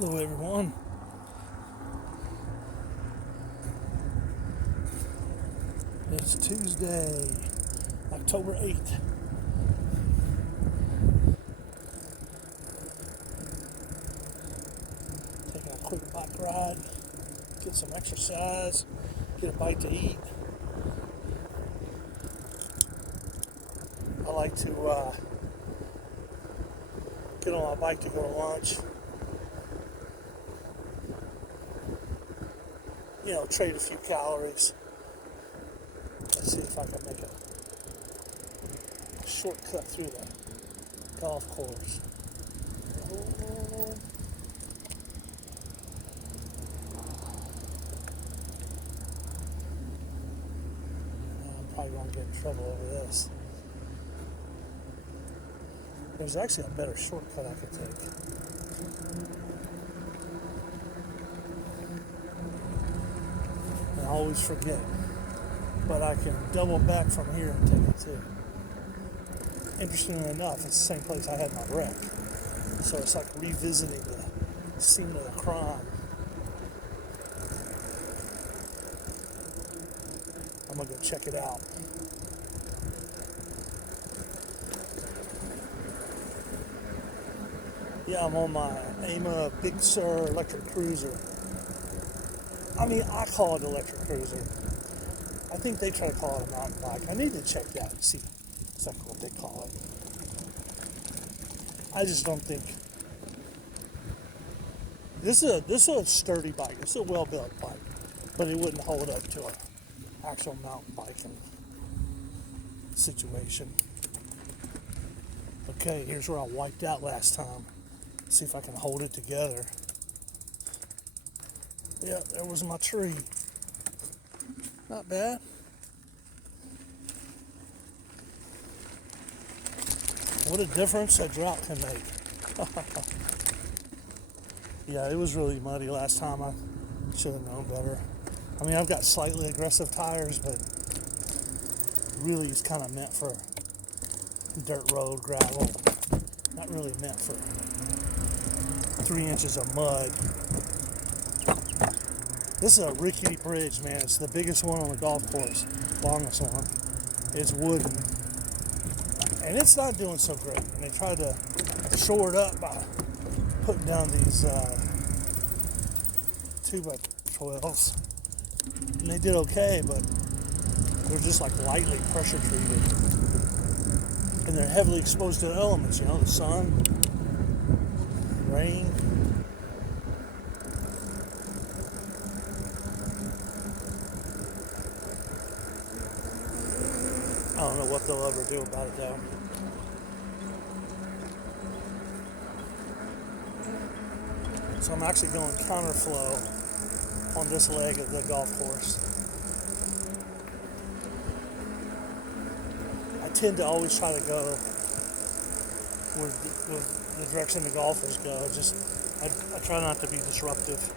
Hello everyone. It's Tuesday, October 8th. Taking a quick bike ride, get some exercise, get a bite to eat. I like to get on my bike to go to lunch. Trade a few calories. Let's see if I can make a shortcut through the golf course. I'm probably going to get in trouble over this. There's actually a better shortcut I could take. I always forget, but I can double back from here and take it too. Interestingly enough, it's the same place I had my wreck, so it's like revisiting the scene of the crime. I'm gonna go check it out. Yeah, I'm on my AIMA Big Sur electric cruiser. I call it electric cruiser. I think they try to call it a mountain bike. I need to check that and see exactly what they call it. I just don't think this is a sturdy bike. It's a well-built bike, but it wouldn't hold up to an actual mountain biking situation. Okay, here's where I wiped out last time. See if I can hold it together. Yeah, there was my tree. Not bad. What a difference a drought can make. Yeah, it was really muddy last time. I should have known better. I've got slightly aggressive tires, but really it's kind of meant for dirt road, gravel. Not really meant for 3 inches of mud. This is a rickety bridge, man. It's the biggest one on the golf course, longest one. It's wooden, and it's not doing so great. And they tried to shore it up by putting down these 2x12s, and they did okay, but they're just like lightly pressure treated, and they're heavily exposed to the elements. The sun, rain. I don't know what they'll ever do about it though. So I'm actually going counterflow on this leg of the golf course. I tend to always try to go with the direction the golfers go. I try not to be disruptive.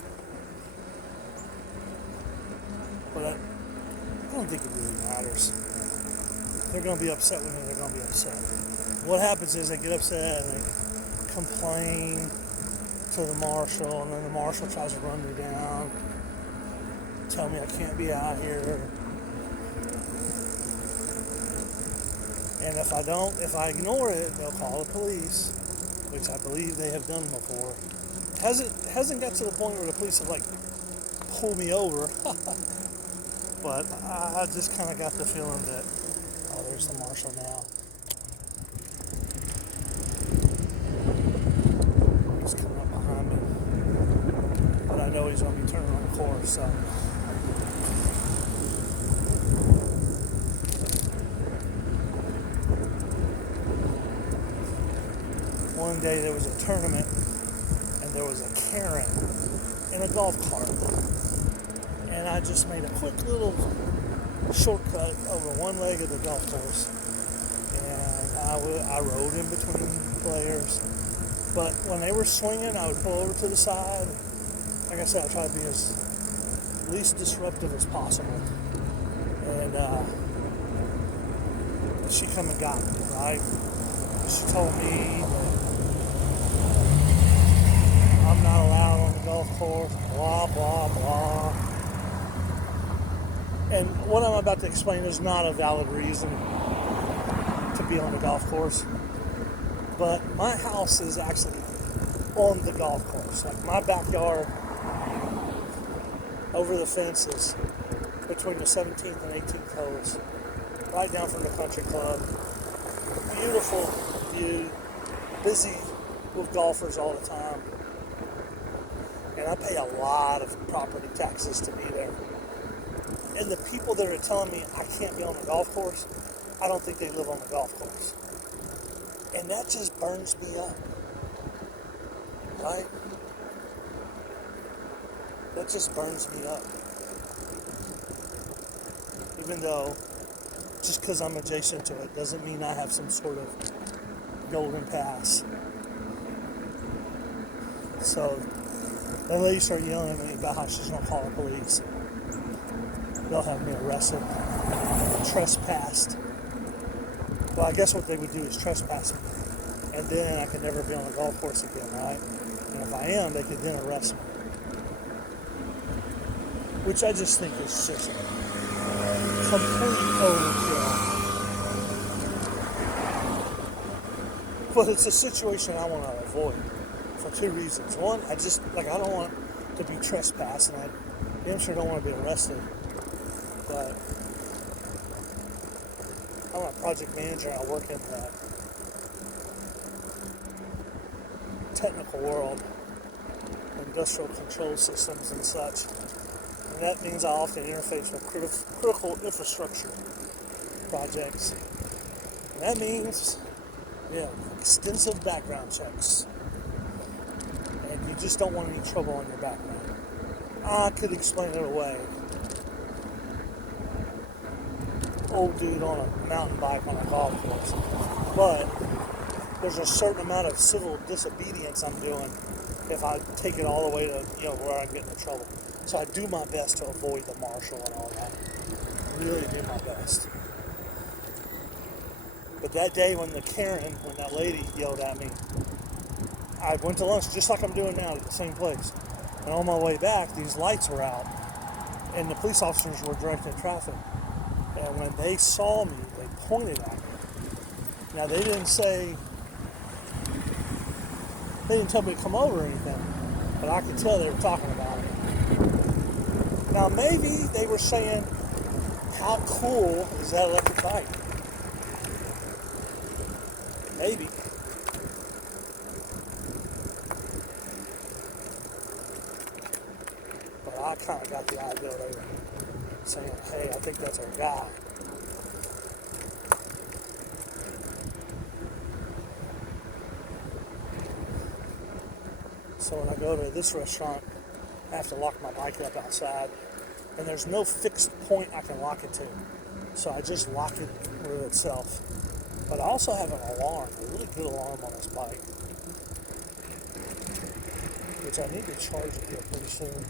But I don't think it really matters. They're going to be upset with me, they're going to be upset. What happens is they get upset and they complain to the marshal, and then the marshal tries to run me down, tell me I can't be out here. And if I ignore it, they'll call the police, which I believe they have done before. Hasn't got to the point where the police have pulled me over, but I just kind of got the feeling that, oh, there's the marshal now. He's coming up behind me. But I know he's going to be turning on the course, so. One day there was a tournament, and there was a Karen in a golf cart. And I just made a quick little shortcut over one leg of the golf course, and I rode in between players. But when they were swinging, I would pull over to the side. Like I said, I try to be as least disruptive as possible. And she come and got me, right? She told me that I'm not allowed golf course, blah, blah, blah. And what I'm about to explain is not a valid reason to be on the golf course. But my house is actually on the golf course. Like my backyard, over the fences, between the 17th and 18th holes, right down from the country club. Beautiful view, busy with golfers all the time. And I pay a lot of property taxes to be there. And the people that are telling me I can't be on the golf course, I don't think they live on the golf course. And that just burns me up. Right? That just burns me up. Even though, just because I'm adjacent to it doesn't mean I have some sort of golden pass. So, that lady started yelling at me about how she's going to call the police. They'll have me arrested, trespassed. Well, I guess what they would do is trespass me. And then I could never be on the golf course again, right? And if I am, they could then arrest me. Which I just think is just complete overkill. But it's a situation I want to avoid for two reasons. One, I don't want to be trespassed, and I damn sure don't want to be arrested. But I'm a project manager. I work in the technical world, industrial control systems and such. And that means I often interface with critical infrastructure projects. And that means, extensive background checks. And you just don't want any trouble on your background. I could explain it away. Old dude on a mountain bike on a golf course. But there's a certain amount of civil disobedience I'm doing if I take it all the way to, where I get into trouble. So I do my best to avoid the marshal and all that. Really do my best. But that day when that lady yelled at me, I went to lunch just like I'm doing now at the same place. And on my way back, these lights were out. And the police officers were directing traffic. And when they saw me, they pointed at me. Now, they didn't tell me to come over or anything. But I could tell they were talking about it. Now, maybe they were saying, how cool is that electric bike? Maybe. But I kind of got the idea they were saying, hey, I think that's our guy. So when I go to this restaurant, I have to lock my bike up outside. And there's no fixed point I can lock it to. So I just lock it with itself. But I also have an alarm, a really good alarm on this bike. Which I need to charge it here pretty soon.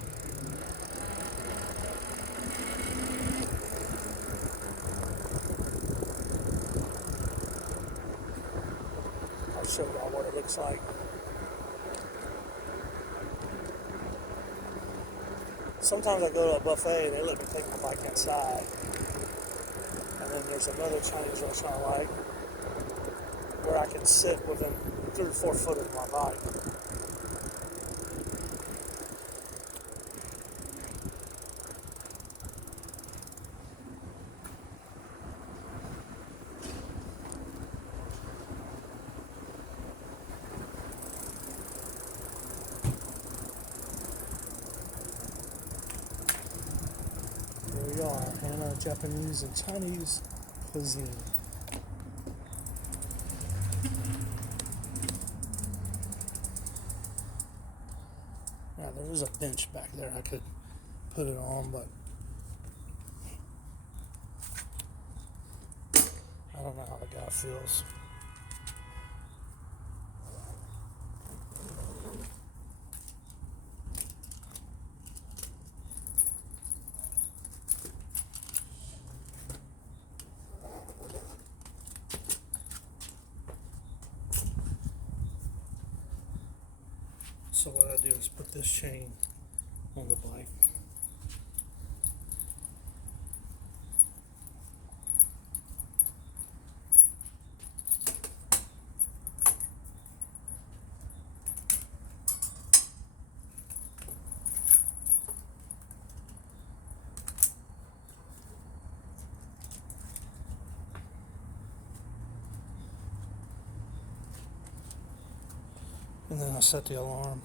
I'll show y'all what it looks like. Sometimes I go to a buffet and they let me take my bike inside. And then there's another Chinese restaurant I like where I can sit within 3 or 4 foot of my bike. Here we are, Hana Japanese and Chinese cuisine. Now there is a bench back there I could put it on, but I don't know how the guy feels. So what I do is put this chain on the bike. And then I set the alarm.